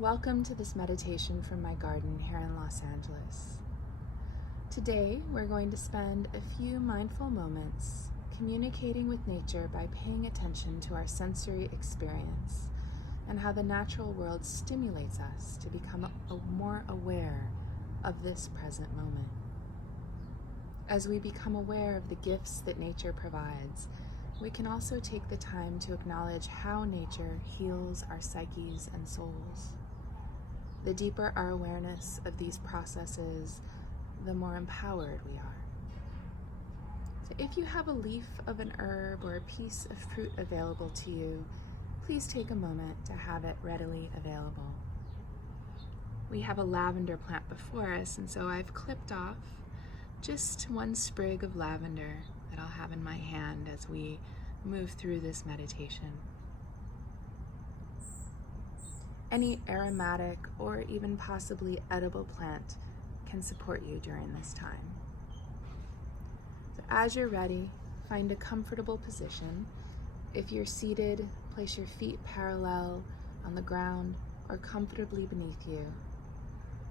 Welcome to this meditation from my garden here in Los Angeles. Today, we're going to spend a few mindful moments communicating with nature by paying attention to our sensory experience and how the natural world stimulates us to become more aware of this present moment. As we become aware of the gifts that nature provides, we can also take the time to acknowledge how nature heals our psyches and souls. The deeper our awareness of these processes, the more empowered we are. So if you have a leaf of an herb or a piece of fruit available to you, please take a moment to have it readily available. We have a lavender plant before us, and so I've clipped off just one sprig of lavender that I'll have in my hand as we move through this meditation. Any aromatic or even possibly edible plant can support you during this time. So as you're ready, find a comfortable position. If you're seated, place your feet parallel on the ground or comfortably beneath you,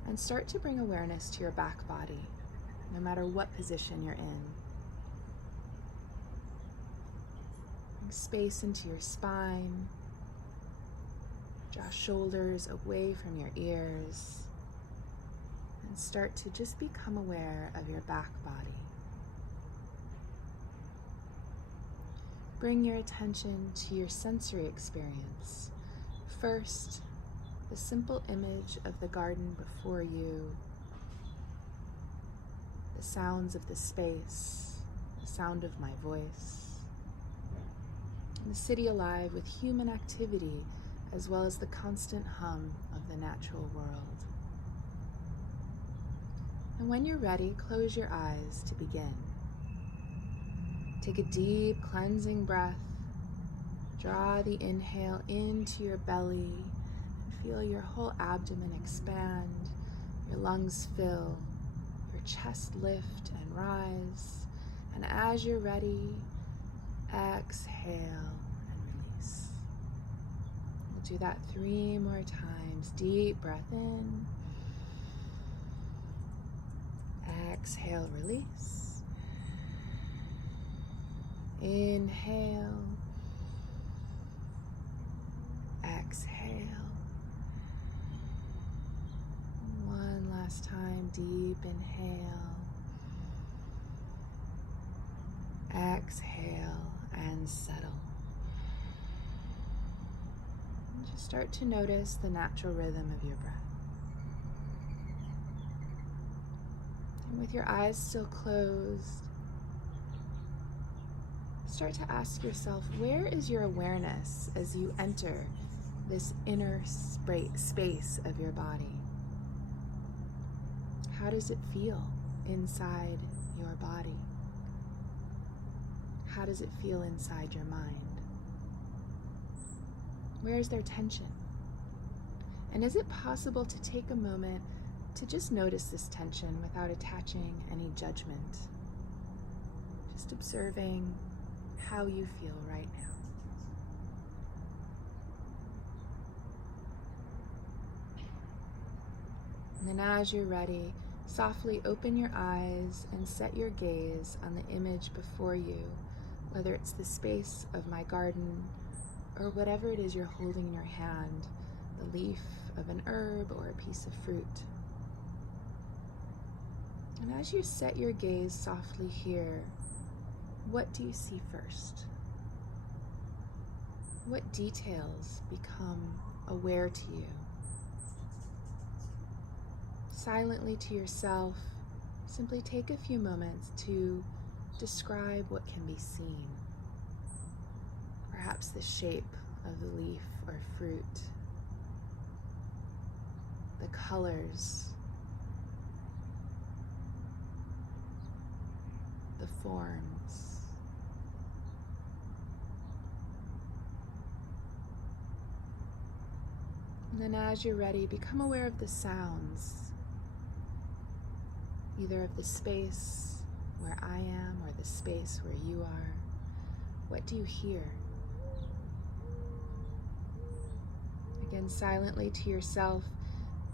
and start to bring awareness to your back body, no matter what position you're in. Bring space into your spine. Draw shoulders away from your ears and start to just become aware of your back body. Bring your attention to your sensory experience. First, the simple image of the garden before you, the sounds of the space, the sound of my voice, and the city alive with human activity as well as the constant hum of the natural world. And when you're ready, close your eyes to begin. Take a deep cleansing breath. Draw the inhale into your belly and feel your whole abdomen expand, your lungs fill, your chest lift and rise. And as you're ready, exhale. Do that 3 more times. Deep breath in. Exhale, release. Inhale. Exhale. One last time. Deep inhale. Exhale and settle. Just start to notice the natural rhythm of your breath. And with your eyes still closed, start to ask yourself, where is your awareness as you enter this inner space of your body? How does it feel inside your body? How does it feel inside your mind? Where is there tension? And is it possible to take a moment to just notice this tension without attaching any judgment? Just observing how you feel right now. And then as you're ready, softly open your eyes and set your gaze on the image before you, whether it's the space of my garden or whatever it is you're holding in your hand, the leaf of an herb or a piece of fruit. And as you set your gaze softly here, what do you see first? What details become aware to you? Silently to yourself, simply take a few moments to describe what can be seen. Perhaps the shape of the leaf or fruit, the colors, the forms. And then as you're ready, become aware of the sounds, either of the space where I am or the space where you are. What do you hear? Again, silently to yourself,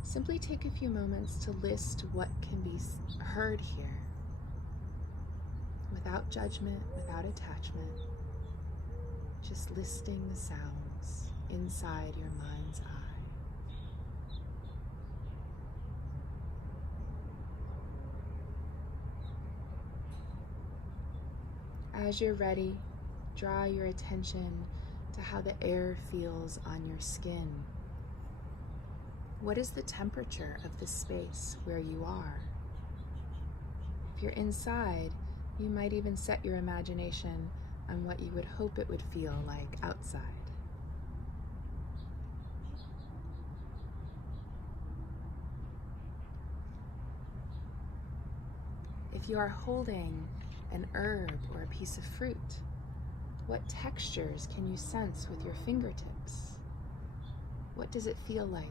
simply take a few moments to list what can be heard here, without judgment, without attachment, just listing the sounds inside your mind's eye. As you're ready, draw your attention to how the air feels on your skin. What is the temperature of the space where you are? If you're inside, you might even set your imagination on what you would hope it would feel like outside. If you are holding an herb or a piece of fruit, what textures can you sense with your fingertips? What does it feel like?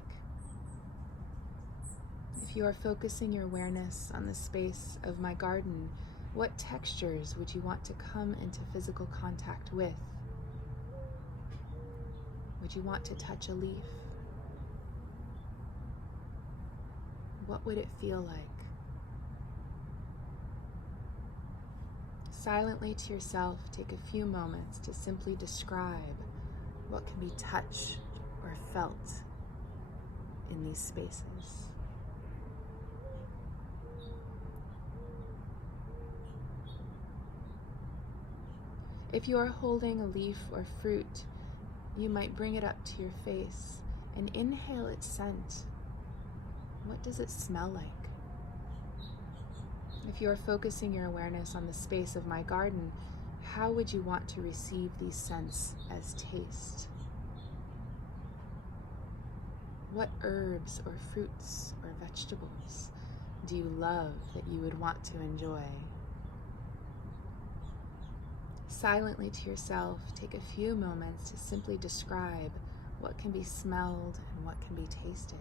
If you are focusing your awareness on the space of my garden, what textures would you want to come into physical contact with? Would you want to touch a leaf? What would it feel like? Silently to yourself, take a few moments to simply describe what can be touched or felt in these spaces. If you are holding a leaf or fruit, you might bring it up to your face and inhale its scent. What does it smell like? If you are focusing your awareness on the space of my garden, how would you want to receive these scents as taste? What herbs or fruits or vegetables do you love that you would want to enjoy? Silently to yourself, take a few moments to simply describe what can be smelled and what can be tasted.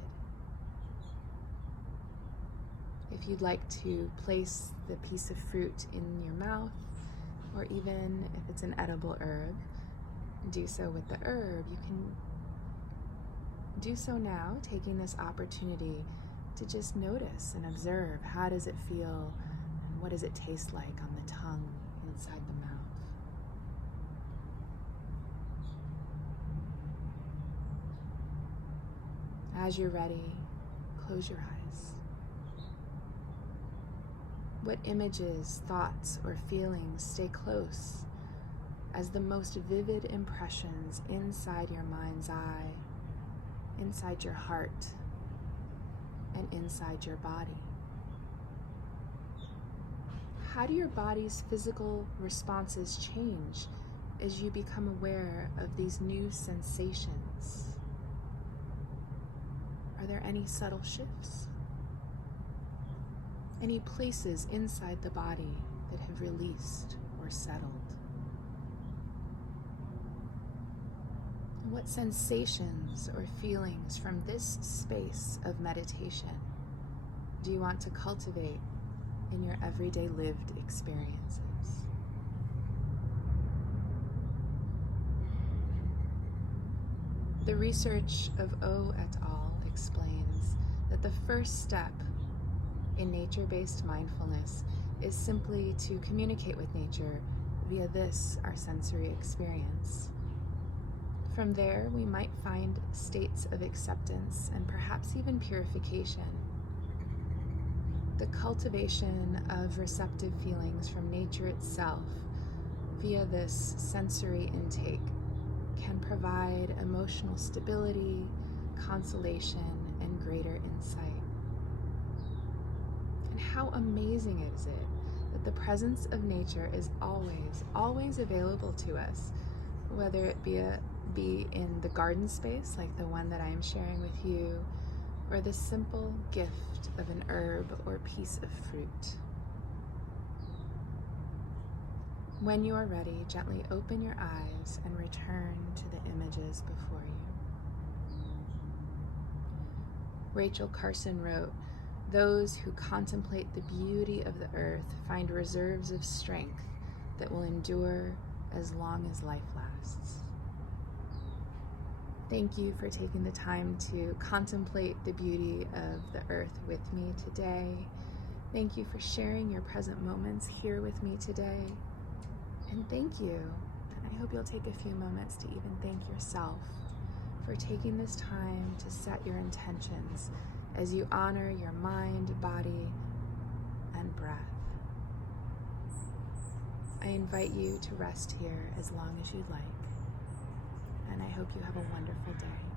If you'd like to place the piece of fruit in your mouth, or even if it's an edible herb, do so with the herb. You can do so now, taking this opportunity to just notice and observe how does it feel and what does it taste like on the tongue inside the mouth. As you're ready, close your eyes. What images, thoughts, or feelings stay close as the most vivid impressions inside your mind's eye, inside your heart, and inside your body? How do your body's physical responses change as you become aware of these new sensations? Are there any subtle shifts? Any places inside the body that have released or settled? What sensations or feelings from this space of meditation do you want to cultivate in your everyday lived experiences? The research of O et al. Explains that the first step in nature-based mindfulness is simply to communicate with nature via this, our sensory experience. From there, we might find states of acceptance and perhaps even purification. The cultivation of receptive feelings from nature itself via this sensory intake can provide emotional stability, consolation, and greater insight. And how amazing is it that the presence of nature is always available to us, whether it be in the garden space like the one that I am sharing with you, or the simple gift of an herb or piece of fruit. When you are ready, gently open your eyes and return to the images before you. Rachel Carson wrote, "Those who contemplate the beauty of the earth find reserves of strength that will endure as long as life lasts." Thank you for taking the time to contemplate the beauty of the earth with me today. Thank you for sharing your present moments here with me today. And thank you. And I hope you'll take a few moments to even thank yourself for taking this time to set your intentions as you honor your mind, body, and breath. I invite you to rest here as long as you'd like, and I hope you have a wonderful day.